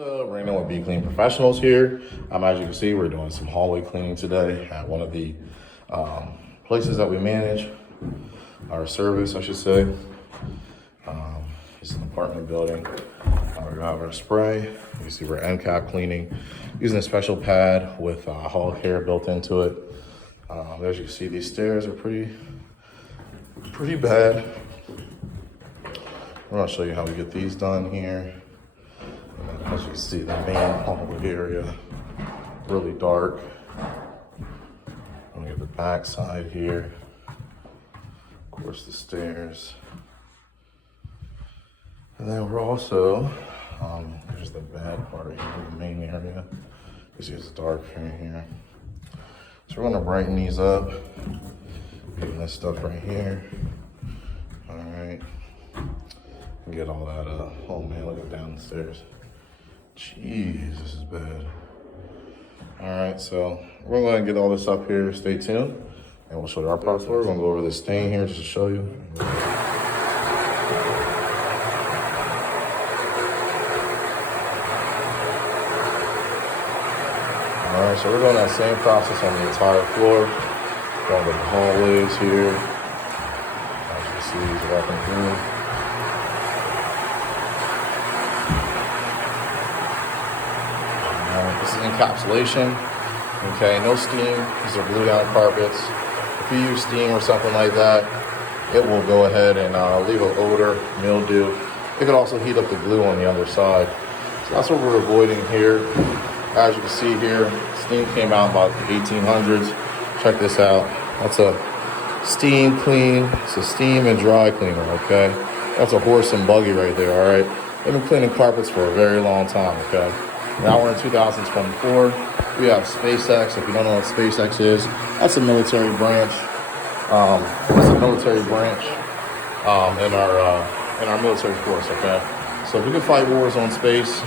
Random with Be Clean Professionals here. As you can see, we're doing some hallway cleaning today at one of the places that we manage, our service, I should say. It's an apartment building. We have our spray. You can see we're end cap cleaning using a special pad with hall care built into it. As you can see, these stairs are pretty bad. I'm gonna show you how we get these done here. As you can see, the main hallway area, really dark. I'm gonna get the back side here. Of course, the stairs. And then we're also, here's the bad part here, the main area. You see it's dark right here. So we're gonna brighten these up. Getting this stuff right here. All right. And get all that up. Oh man, look at down the stairs. Jeez, this is bad. All right, so we're gonna get all this up here. Stay tuned, and we'll show you our process. We're gonna go over this stain here just to show you. All right, so we're doing that same process on the entire floor. Going to the hallways here. As you can see, these walking through. This is encapsulation, okay, no steam. These are glue down carpets. If you use steam or something like that, it will go ahead and leave an odor, mildew. It could also heat up the glue on the other side. So that's what we're avoiding here. As you can see here, steam came out about the 1800s. Check this out. That's a steam clean. It's a steam and dry cleaner, okay? That's a horse and buggy right there, all right? They've been cleaning carpets for a very long time, okay? Now we're in 2024. We have SpaceX. If you don't know what SpaceX is, that's a military branch. In our military force. Okay. So if we can fight wars on space,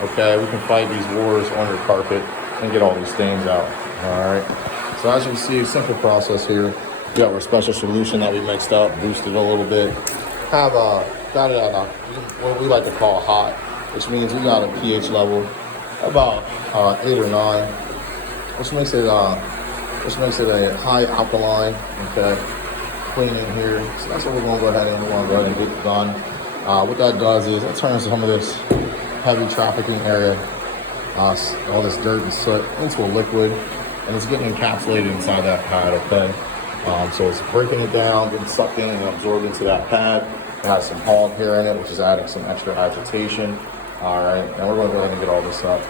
okay, we can fight these wars on your carpet and get all these stains out. All right. So as you can see, simple process here. We have our special solution that we mixed up, boosted a little bit. Have got it at what we like to call hot, which means we got a pH level about 8 or 9, which makes it a high alkaline, okay, cleaning here. So that's what we're going to go ahead and get done. What that does is it turns some of this heavy trafficking area, all this dirt and soot, into a liquid, and it's getting encapsulated inside that pad, okay? So it's breaking it down, getting sucked in and absorbed into that pad. It has some hog hair in it, which is adding some extra agitation. All right, and we're going to go ahead and get all this up.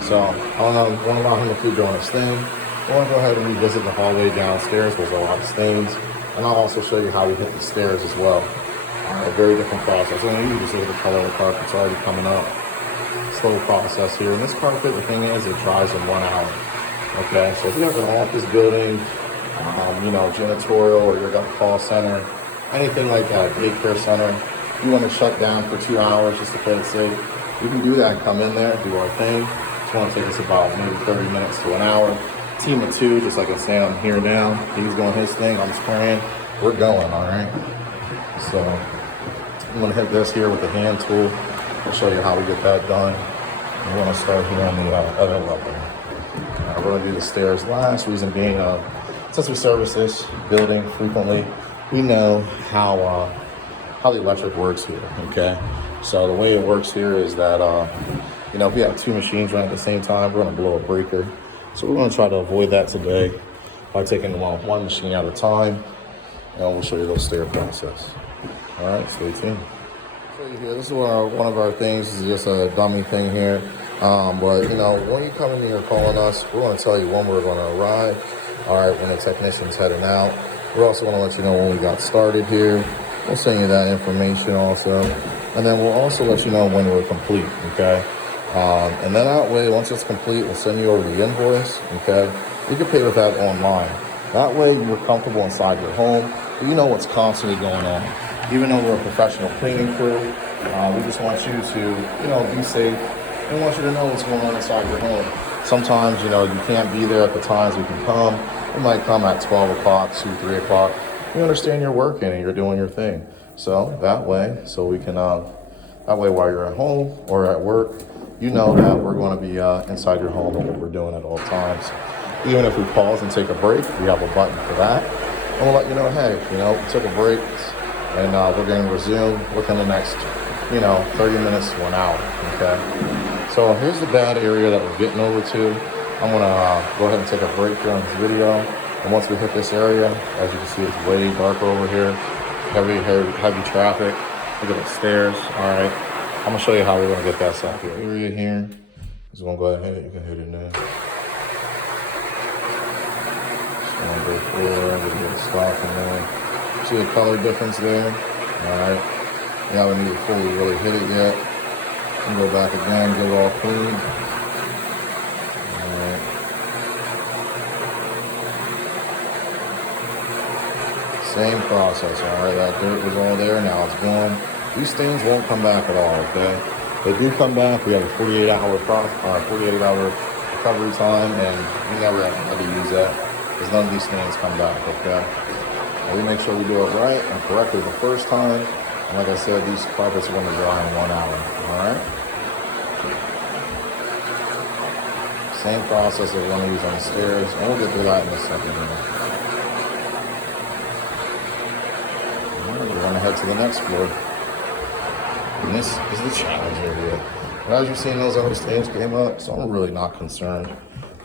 So I want to allow him to keep doing his thing. I want to go ahead and revisit the hallway downstairs. There's a lot of stains. And I'll also show you how we hit the stairs as well. A very different process. And you just look at the color of the carpet. It's already coming up. Slow process here. And this carpet, the thing is, it dries in 1 hour. Okay, so if you have an office building, janitorial, or you're at a call center, anything like that, daycare center, you want to shut down for 2 hours just to play it safe, we can do that, come in there, do our thing. It's going to take us about maybe 30 minutes to an hour. Team of 2, just like I say, I'm here now. He's doing his thing, I'm spraying. We're going, all right? So I'm going to hit this here with the hand tool. I'll show you how we get that done. We're going to start here on the other level. We're going to do the stairs last. Reason being, since we service this building frequently, we know how the electric works here, okay? So the way it works here is that, if we have 2 machines running at the same time, we're gonna blow a breaker. So we're gonna try to avoid that today by taking one machine at a time, and we'll show you the stair process. All right, stay tuned. So here, this is one of our things. This is just a dummy thing here. But when you come in here calling us, we're gonna tell you when we're gonna arrive. All right, when the technician's heading out. We're also gonna let you know when we got started here. We'll send you that information also. And then we'll also let you know when we're complete, okay? And then that way, once it's complete, we'll send you over the invoice, okay? You can pay with that online. That way, you're comfortable inside your home. You know what's constantly going on. Even though we're a professional cleaning crew, we just want you to, be safe. We want you to know what's going on inside your home. Sometimes, you can't be there at the times we can come. We might come at 12 o'clock, 2, 3 o'clock. We understand you're working and you're doing your thing. So that way, we can, that way while you're at home or at work, you know that we're going to be inside your home and what we're doing at all times. Even if we pause and take a break, we have a button for that. And we'll let you know, hey, we took a break and we're going to resume within the next, 30 minutes to an hour, okay? So here's the bad area that we're getting over to. I'm going to go ahead and take a break here on this video. And once we hit this area, as you can see, it's way darker over here. Heavy traffic. Look at the stairs, all right? I'm going to show you how we're going to get that stuff here. Area here. Just going to go ahead and hit it. You can hit it now. Just going to go forward. I'm going to get a stop in there. See the color difference there? All right. You haven't even fully really hit it yet. And go back again, get it all clean. All right. Same process, all right? That dirt was all there, now it's gone. These stains won't come back at all, okay? They do come back. We have a 48-hour recovery time, and we never had to use that because none of these stains come back, okay? And we make sure we do it right and correctly the first time. And like I said, these carpets are going to dry in 1 hour, all right? Same process that we're going to use on the stairs, and we'll get to that in a second. All right, we're going to head to the next floor. And this is the challenge area. And as you've seen, those other stains came up, so I'm really not concerned,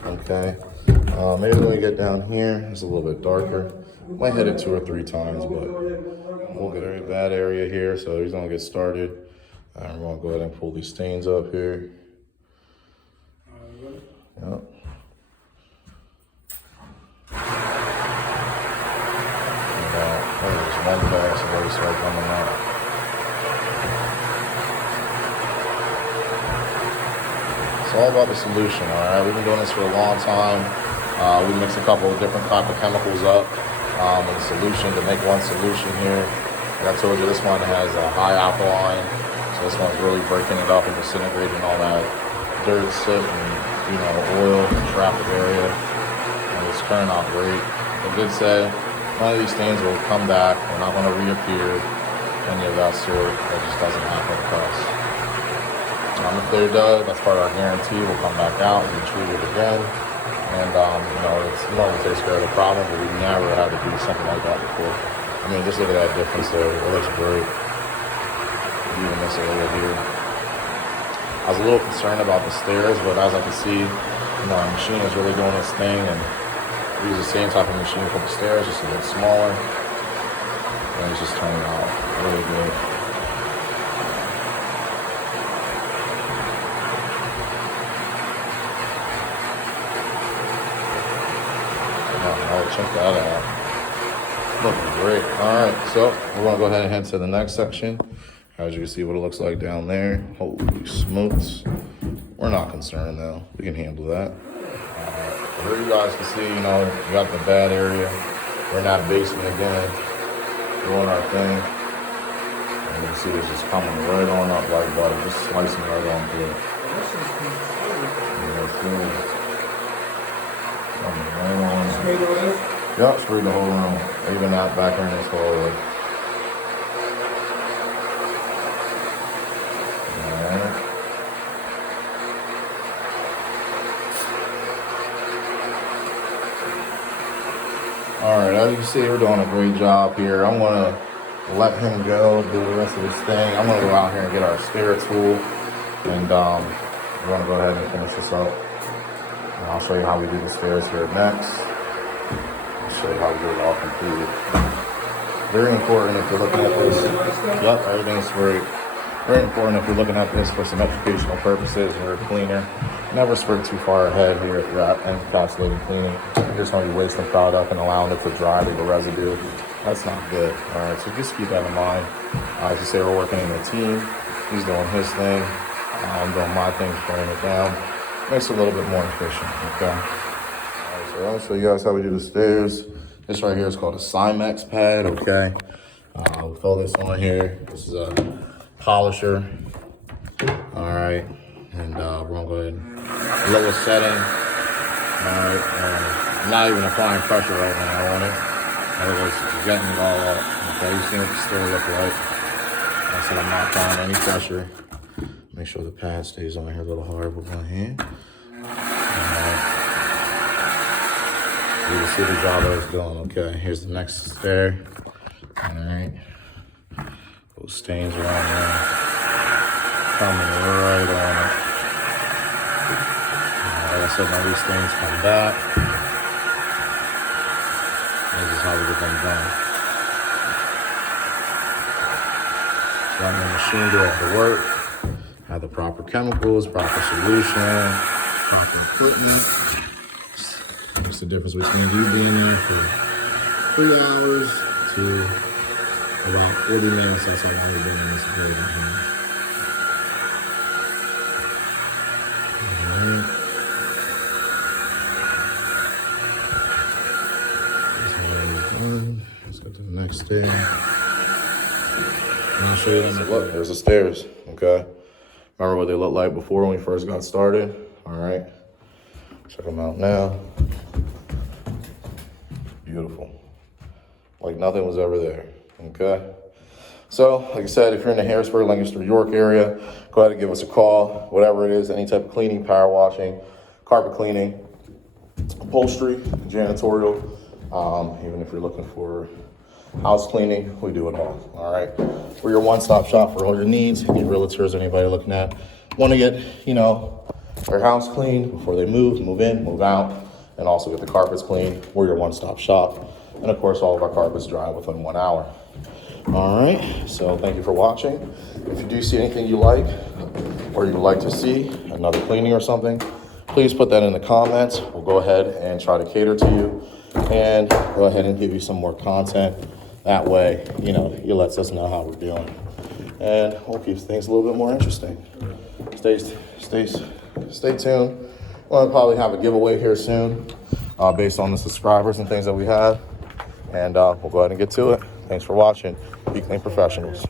okay? Maybe when we get down here, it's a little bit darker. Might hit it 2 or 3 times, but we'll get a very bad area here, so he's gonna get started. We're gonna go ahead and pull these stains up here. Yep. There's one bag, so already start coming out. It's all about the solution, all right? We've been doing this for a long time. We mix a couple of different type of chemicals up in the solution to make one solution here. Like I told you, this one has a high alkaline, so this one's really breaking it up and disintegrating all that dirt, soot, and oil in the traffic area. And it's turning out great. I did say none of these stains will come back. They're not going to reappear, any of that sort. That just doesn't happen with us. If they does, that's part of our guarantee. We'll come back out and treat it again. And, it's normally takes care of the problem, but we've never had to do something like that before. I mean, just look at that difference there. It looks great. Even this area here. I was a little concerned about the stairs, but as I can see, our machine is really doing its thing, and we use the same type of machine for the stairs, just a bit smaller. And it's just turning out really good. Check that out. Looking great. All right, so we're gonna go ahead and head to the next section. As you can see what it looks like down there. Holy smokes. We're not concerned though. We can handle that. Here you guys can see, you got the bad area. We're in that basement again, doing our thing. And you can see this is coming right on up like butter, just slicing right on through it. Right on. Yep, sprayed the whole room. Even that back here in this hallway. Alright, as you see, we're doing a great job here. I'm gonna let him go, do the rest of his thing. I'm gonna go out here and get our stair tool, and we're gonna go ahead and finish this up. And I'll show you how we do the stairs here next. I'll show you how we get it all completed. Very important if you're looking at this. Yep, everything's great. Very important if you're looking at this for some educational purposes or a cleaner. Never sprint too far ahead here if you're encapsulating cleaning. You're just going to be wasting product and allowing it to dry to the residue. That's not good. All right, so just keep that in mind. As you say, we're working in a team. He's doing his thing. I'm doing my thing, spraying it down. Makes it a little bit more efficient, okay? All right, so I'll show you guys how we do the stairs. This right here is called a Cymex pad, okay? We'll throw this on here. This is a polisher. All right, and we're gonna go ahead and lower setting. All right, I'm not even applying pressure right now on it. I'm just getting it all up. Okay, you see what the stair look like. I said I'm not applying any pressure. Make sure the pad stays on here a little hard with one hand. You can see the job that it's doing. Okay, here's the next stair. All right. Those stains around there. Coming right on it. Like I said, now these stains come back. This is how we get them done. Letting the machine do all the work. Have the proper chemicals, proper solution, proper equipment. What's the difference between you being there for 3 hours to about 40 minutes? That's all I've been in this building here. All right. Let's go to the next stair. I'll show you. So look, there's the stairs, okay? Remember what they looked like before when we first got started? All right, check them out now. Beautiful, like nothing was ever there, okay? So, like I said, if you're in the Harrisburg, Lancaster, York area, go ahead and give us a call. Whatever it is, any type of cleaning, power washing, carpet cleaning, upholstery, janitorial, even if you're looking for house cleaning, we do it all right? We're your one-stop shop for all your needs. Any realtors, anybody looking at, want to get, their house cleaned before they move in, move out, and also get the carpets cleaned. We're your one-stop shop. And of course, all of our carpets dry within 1 hour. All right, so thank you for watching. If you do see anything you like, or you'd like to see another cleaning or something, please put that in the comments. We'll go ahead and try to cater to you and go ahead and give you some more content. That way, you let us know how we're doing. And we'll keep things a little bit more interesting. Stay tuned. We'll probably have a giveaway here soon based on the subscribers and things that we have. And we'll go ahead and get to it. Thanks for watching. Be Clean Professionals.